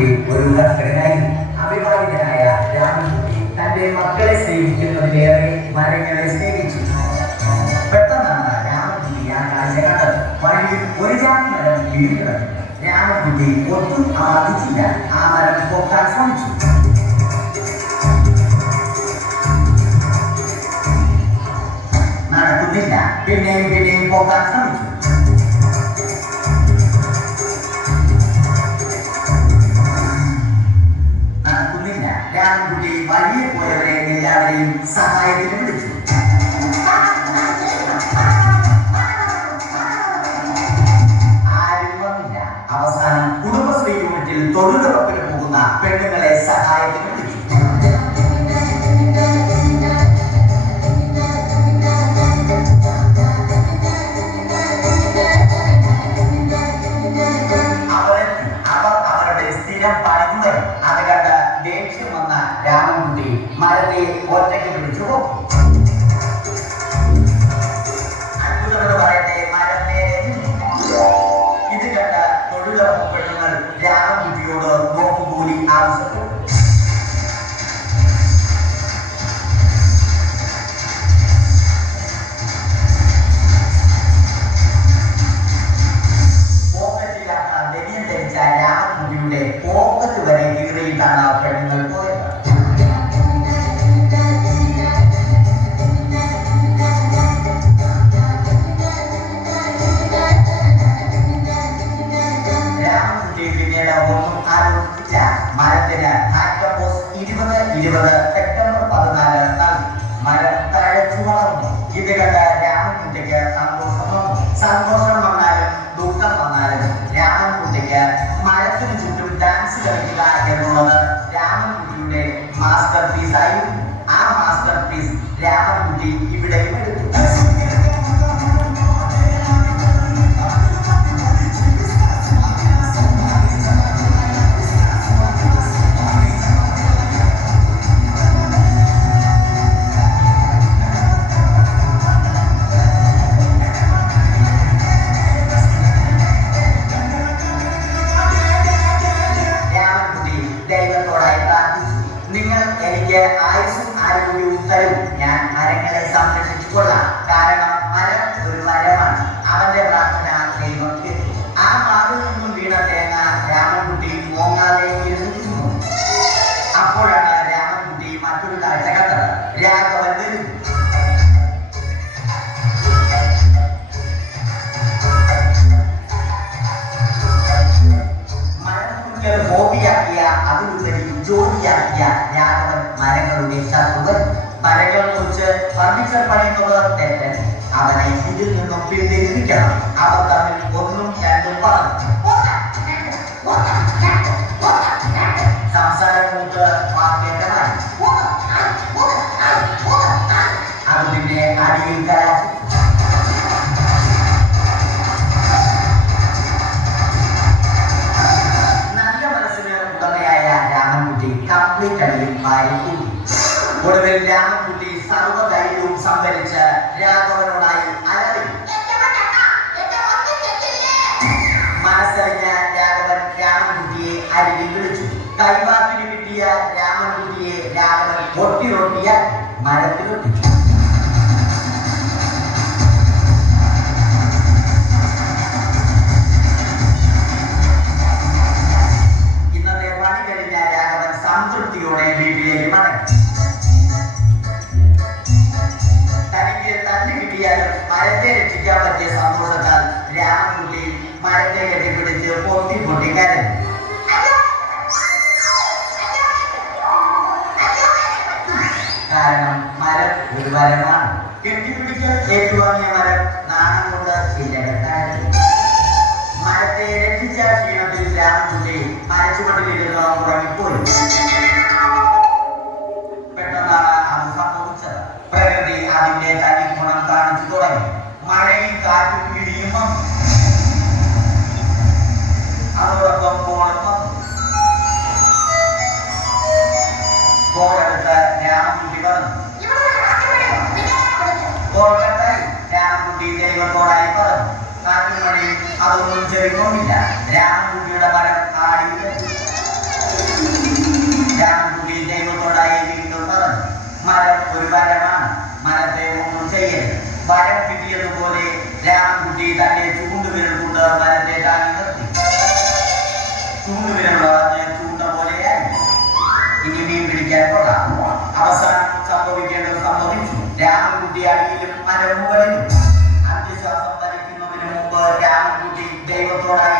രാമൻകുട്ടി ഒരു കർഷകനായി. അവിവാഹിതനായ രാമൻകുട്ടി തന്റെ മക്കളെ സ്നേഹിക്കുന്നതിലേറെ മരങ്ങളെ സ്നേഹിച്ചു. പെട്ടെന്നാണ് രാമൻകുട്ടി ആ കാഴ്ച കണ്ടത്. വഴിയിൽ ഒരു ജാതി മരം വീഴുന്നത് രാമൻകുട്ടി ഒട്ടും ആദിച്ചില്ല. ആ മരം പൊക്കാൻ ശ്രമിച്ചു. നടക്കുന്നില്ല. പിന്നെയും പൊക്കാൻ ശ്രമിച്ചു. നടക്കുന്നില്ല. രാമൻകുട്ടി വഴിയെ പോയവരെ എല്ലാവരെയും സഹായത്തിന് വിളിച്ചു. ആരും വന്നില്ല. അവസാനം കുടുംബശ്രീ യൂണിറ്റിൽ തൊഴിലുറപ്പിന് പോകുന്ന പെണ്ണുങ്ങളെ സഹായത്തിന് വിളിച്ചു. അത് കണ്ട ദേഷ്യം വന്ന രാമൻകുട്ടി മരത്തെ ഒറ്റയ്ക്ക് പിടിച്ചു പോകും. അത്ഭുതമെന്ന് പറയട്ടെ, മരത്തെ ഇത് കണ്ട തൊഴിലുറപ്പ് പെണ്ണുങ്ങൾ രാമൻകുട്ടിയോട് നോക്കുകൂലി ആവശ്യപ്പെട്ടു. രാമൻകുട്ടിയുടെ പോക്കറ്റ് വരെ കീറിയിട്ടാണ് പെണ്ണുങ്ങൾ പോയത്. രാമൻകുട്ടി പിന്നീട് ഒന്നും ആലോചിച്ചില്ല. മരത്തിന് ആക്ടോപോസ് 2020 സെപ്റ്റംബർ 14 നൽകി. മരം തഴച്ചു വളർന്നു. ഇത് കണ്ട രാമൻകുട്ടിക്ക് സന്തോഷം വന്നു. സന്തോഷം വന്നാലും ദുഃഖം വന്നാലും രാമൻകുട്ടിക്ക് മരത്തിന് ചുറ്റും ഡാൻസ് കളിക്കുക എന്നുള്ളത് രാമൻകുട്ടിയുടെ മാസ്റ്റർ പീസ് ആയിരുന്നു. ആ മാസ്റ്റർ പീസ് രാമൻകുട്ടി ഇവിടെയും എടുത്തു. നിങ്ങൾ എനിക്ക് ആയുസ്സും ആരോഗ്യവും തരും. ഞാൻ മരങ്ങളെ സംരക്ഷിച്ചു കൊള്ളാം. കാരണം മരം ഒരു മരമാണ്. അവന്റെ പ്രാർത്ഥന ദൈവം കേട്ടു. ആ മാവിൽ നിന്നും വീണ തേങ്ങ രാമൻകുട്ടി മോങ്ങാതെ ഇരുന്നു. അപ്പോഴാണ് രാമൻകുട്ടി മറ്റൊരു കാഴ്ച കണ്ടത്. രാഘവൻ വരുന്നു. മരം ഹോബിയാക്കിയ അതിലുപരി ജോലിയാക്കിയ രാഘവൻ മരങ്ങളുടെ ശത്രുവൻ. മരങ്ങൾ കുറിച്ച് ഫർണിച്ചർ പണിയുന്നത് തെറ്റൻ. അവനെ ഇതിൽ നിന്നും പിന്തിരിപ്പിക്കണം. അവർ തമ്മിൽ ഒന്നും രണ്ടും പറഞ്ഞു. സംസാരം മൂത്ത് വാക്കേറ്റമായി. അത് പിന്നെ അടിയിൽ കലാശിച്ചു. കംപ്ലീറ്റ് അടിയിൽ വാരിക്കൂട്ടി. ഒടുവിൽ രാമൻകുട്ടി സർവ്വധൈര്യവും സംഭരിച്ച് രാഘവനോടായി അലറി. മനസ്സറിഞ്ഞ രാഘവൻ രാമൻകുട്ടിയെ അരികിൽ വിളിച്ചു. കൈവാക്കിന് കിട്ടിയ രാമൻകുട്ടിയെ രാഘവൻ ഒട്ടിയൊട്ടിയ മരത്തിലൊട്ടിച്ചു. സംതൃപ്തിയോടെ വീട്ടിലേക്ക് മടങ്ങി. തനിക്ക് തല്ല് കിട്ടിയാലും മരത്തെ രക്ഷിക്കാൻ പറ്റിയ സന്തോഷത്താൽ രാമൻകുട്ടി മരത്തെ കെട്ടിപ്പിടിച്ച് പൊട്ടി കരഞ്ഞു. കാരണം മരം ഒരു മരമാണ്. കെട്ടിപ്പിടിച്ച് ഏറ്റുവാങ്ങിയ മരം നാണം കൊണ്ട് ഇല്ലകത്തായിരുന്നു. മരത്തെ രക്ഷിച്ച ക്ഷീണത്തിൽ രാമൻകുട്ടി മരച്ചുവട്ടിലിരുന്ന് ഉറങ്ങിപ്പോയി. പെട്ടെന്നാണ് അത് സംഭവിച്ചത്. പ്രകൃതി അതിന്റെ തനി ഗുണം കാണിച്ചു തുടങ്ങി. മഴയും കാറ്റും ഇടിയും വന്നു. അതോടൊപ്പം കോളം വന്നു. കോളെടുത്ത് രാമൻകുട്ടി പറഞ്ഞു. കോളെടുത്തായി രാമൻകുട്ടി ദൈവത്തോടായി പറഞ്ഞു. കാറ്റുമഴയും അതൊന്നും ചെറിക്കൊണ്ടില്ല. രാമൻകുട്ടിയുടെ മരം ആടി. വരമാണ്. മരത്തെ ഒന്നും ചെയ്യരുത്. വരം കിട്ടിയതുപോലെ രാമൻകുട്ടി തന്റെ ചൂണ്ടുവിരൽ കൊണ്ട് മരത്തെ താങ്ങി നിർത്തി. ചൂണ്ടുവിരൽ വളർന്ന് ചൂണ്ട പോലെയായി. ഇനി മീൻ പിടിക്കാൻ കൊള്ളാം. അവസാനം സംഭവിക്കേണ്ടത് സംഭവിച്ചു. രാമൻകുട്ടി അടിയിലും മരം മുകളിലും. അന്ത്യശ്വാസം വലിക്കുന്നതിന് മുമ്പ് രാമൻകുട്ടി ദൈവത്തോടായി